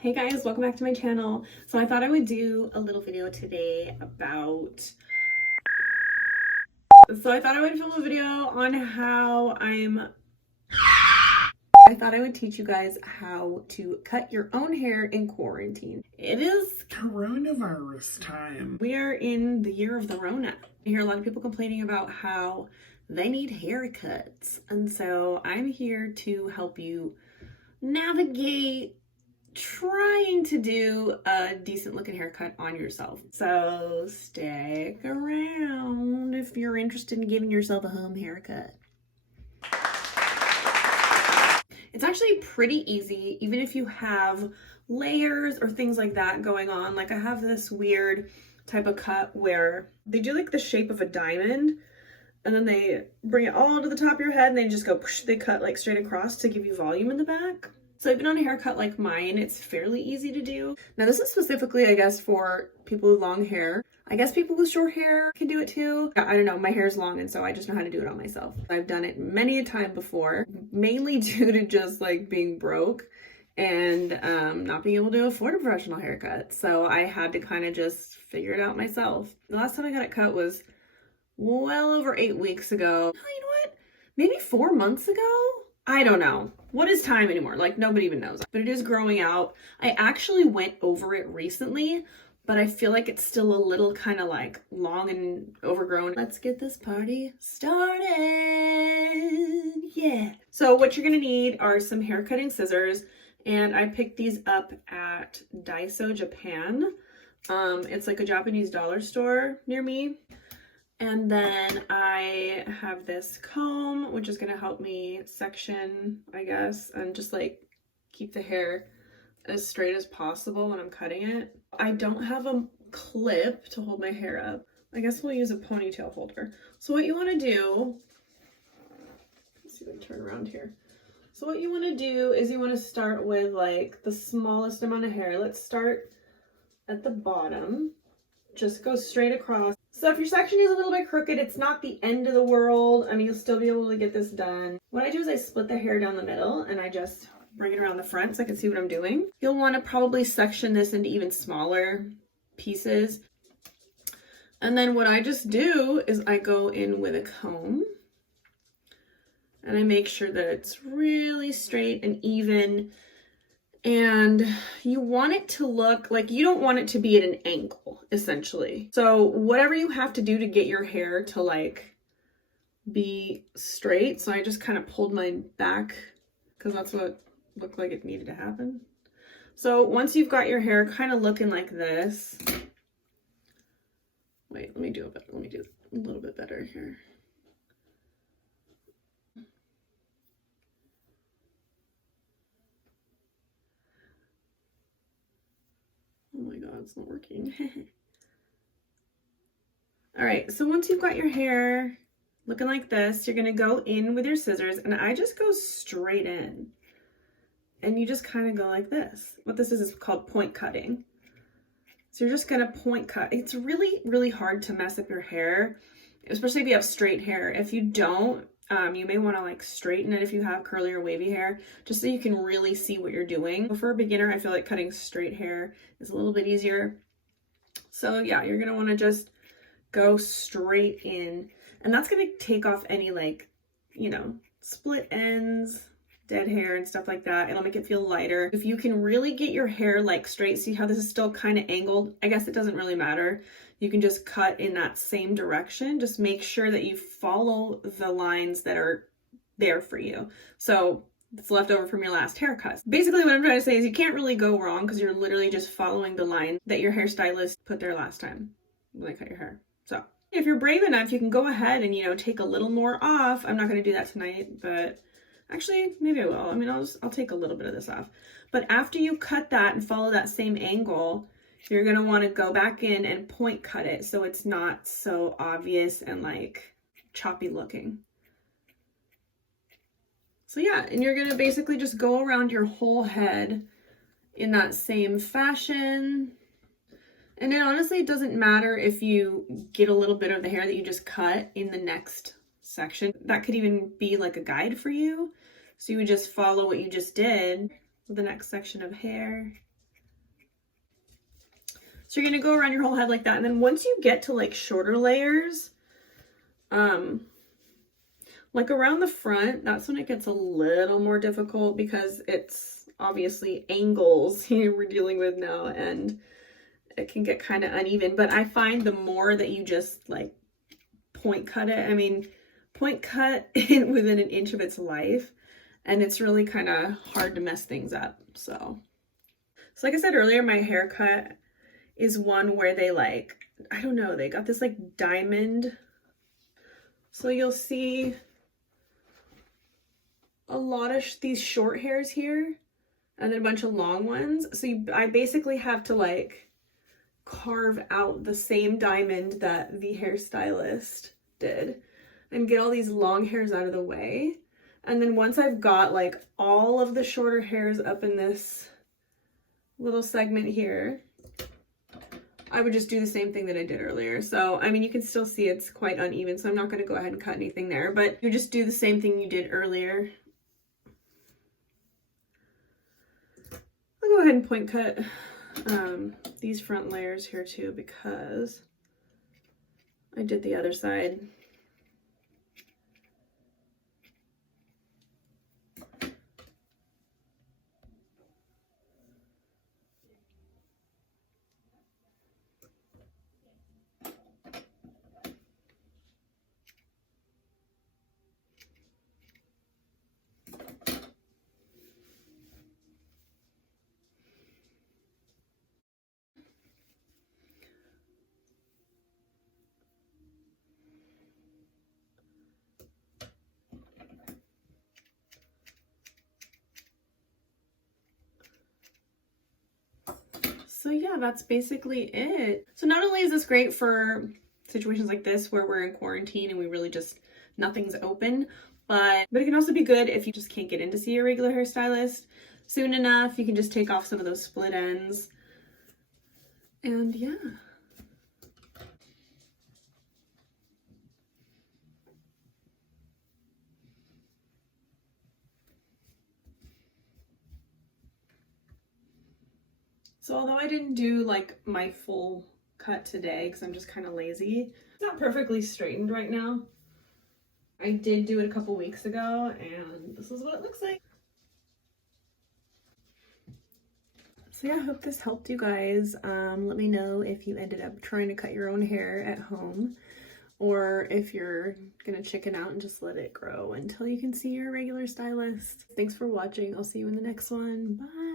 Hey guys, welcome back to my channel. So I thought I would do a little video today about film a video on how I thought I would teach you guys how to cut your own hair in quarantine. It is coronavirus time. We are in the year of the Rona. I hear a lot of people complaining about how they need haircuts. And so I'm here to help you navigate trying to do a decent looking haircut on yourself. So stick around if you're interested in giving yourself a home haircut. It's actually pretty easy, even if you have layers or things like that going on. Like I have this weird type of cut where they do like the shape of a diamond and then they bring it all to the top of your head and they just go, they cut like straight across to give you volume in the back. So even on a haircut like mine, it's fairly easy to do. Now this is specifically, I guess, for people with long hair. I guess people with short hair can do it too. I don't know, my hair is long and so I just know how to do it on myself. I've done it many a time before, mainly due to just like being broke and not being able to afford a professional haircut. So I had to kind of just figure it out myself. The last time I got it cut was well over 8 weeks ago. Oh, you know what? Maybe 4 months ago? I don't know. What is time anymore? Like nobody even knows. But it is growing out. I actually went over it recently, but I feel like it's still a little kind of like long and overgrown. Let's get this party started. Yeah. So what you're gonna need are some hair cutting scissors, and I picked these up at Daiso, Japan. It's like a Japanese dollar store near me. And then I have this comb, which is going to help me section, I guess, and just like keep the hair as straight as possible when I'm cutting it. I don't have a clip to hold my hair up. I guess we'll use a ponytail holder. So what you want to do, let's see if I can turn around here. So what you want to do is you want to start with like the smallest amount of hair. Let's start at the bottom. Just go straight across. So if your section is a little bit crooked, it's not the end of the world. I mean, you'll still be able to get this done. What I do is I split the hair down the middle and I just bring it around the front so I can see what I'm doing. You'll want to probably section this into even smaller pieces. And then what I just do is I go in with a comb and I make sure that it's really straight and even. And you want it to look like, you don't want it to be at an angle, essentially. So whatever you have to do to get your hair to like be straight. So I just kind of pulled my back because that's what looked like it needed to happen. So once you've got your hair kind of looking like this, wait, let me do a little bit better here. Oh my God, it's not working. All right, so once you've got your hair looking like this, you're gonna go in with your scissors, and I just go straight in. And you just kind of go like this. What this is called point cutting. So you're just gonna point cut. It's really, really hard to mess up your hair, especially if you have straight hair. If you don't, you may want to like straighten it if you have curly or wavy hair, just so you can really see what you're doing. But for a beginner, I feel like cutting straight hair is a little bit easier. So yeah, you're gonna want to just go straight in, and that's gonna take off any like, you know, split ends, dead hair and stuff like that. It'll make it feel lighter. If you can really get your hair like straight, see how this is still kind of angled? I guess it doesn't really matter. You can just cut in that same direction. Just make sure that you follow the lines that are there for you. So it's left over from your last haircut. Basically what I'm trying to say is you can't really go wrong because you're literally just following the line that your hairstylist put there last time when they cut your hair. So if you're brave enough, you can go ahead and, you know, take a little more off. I'm not going to do that tonight, but actually maybe I will. I mean, I'll take a little bit of this off. But after you cut that and follow that same angle, you're going to want to go back in and point cut it so it's not so obvious and like choppy looking. So yeah, and you're going to basically just go around your whole head in that same fashion. And then honestly, it doesn't matter if you get a little bit of the hair that you just cut in the next section. That could even be like a guide for you. So you would just follow what you just did with the next section of hair. So you're gonna go around your whole head like that. And then once you get to like shorter layers, like around the front, that's when it gets a little more difficult because it's obviously angles we're dealing with now, and it can get kind of uneven. But I find the more that you just like point cut it, I mean, point cut it within an inch of its life, and it's really kind of hard to mess things up. So like I said earlier, my haircut is one where they like, I don't know, they got this like diamond. So you'll see a lot of these short hairs here and then a bunch of long ones. So I basically have to like carve out the same diamond that the hairstylist did and get all these long hairs out of the way. And then once I've got like all of the shorter hairs up in this little segment here, I would just do the same thing that I did earlier. So, I mean, you can still see it's quite uneven, so I'm not going to go ahead and cut anything there, but you just do the same thing you did earlier. I'll go ahead and point cut these front layers here too, because I did the other side. So yeah, that's basically it. So not only is this great for situations like this where we're in quarantine and we really just, nothing's open, but it can also be good if you just can't get in to see a regular hairstylist soon enough. You can just take off some of those split ends. And yeah. So although I didn't do like my full cut today because I'm just kind of lazy, it's not perfectly straightened right now. I did do it a couple weeks ago and this is what it looks like. So yeah, I hope this helped you guys. Let me know if you ended up trying to cut your own hair at home, or if you're gonna chicken out and just let it grow until you can see your regular stylist. Thanks for watching. I'll see you in the next one. Bye.